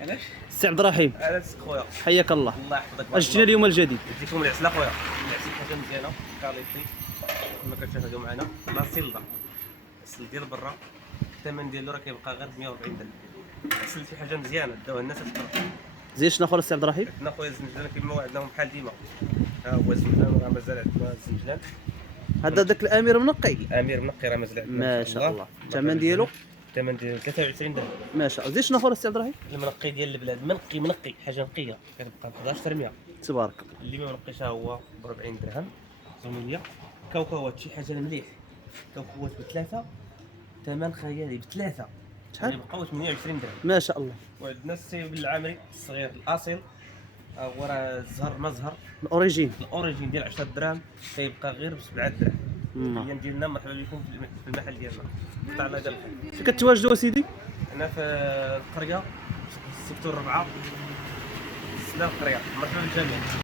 علاش؟ سي عبد الرحيم علاش خويا؟ حياك الله. الله يحفظك. اجينا اليوم الجديد. نديكم العسل اخويا. العسل حاجه مزيانه كاليتي كما كتشاهدوا معنا. لا سيلدا العسل ديال برا الثمن ديالو راه كيبقى غير ب 140 درهم. العسل شي حاجه مزيانه داوها الناس تشكر. زين شنو اخر سي عبد الرحيم؟ عندنا خويا الزنجلان كما وعدناهم بحال ديما. ها هو الزنجلان راه مازال عندنا الزنجلان. هذا داك الامير منقي. الامير منقي راه مازال عندنا. ما شاء الله. الثمن ديالو الثمن ديالو 23 درهم. ما شاء الله. زين شنو اخر سي عبد الرحيم؟ المنقي ديال البلاد منقي حاجه نقيه كتبقى ب 11% تبارك الله. اللي ما منقيش هو ب 40 درهم. زميليه كاوكاوات شي حاجه المليح. كاوكاوات بثلاثه ثمن خيالي بثلاثه شحال؟ يبقاو 28 درهم. ما شاء الله. وعندنا السيب العامري الصغير الاصيل هو راه الزهر ما زهر الاوريجين. الاوريجين ديال 10 دراهم كيبقى غير ب 7 دراهم. الله. الايام ديالنا مرحبا بكم في المحل ديالنا. قطع الله ديال الخير. فين كتواجدوا سيدي؟ هنا في القريه سيكتور 4 سلام القريه. مرحبا بالجميع.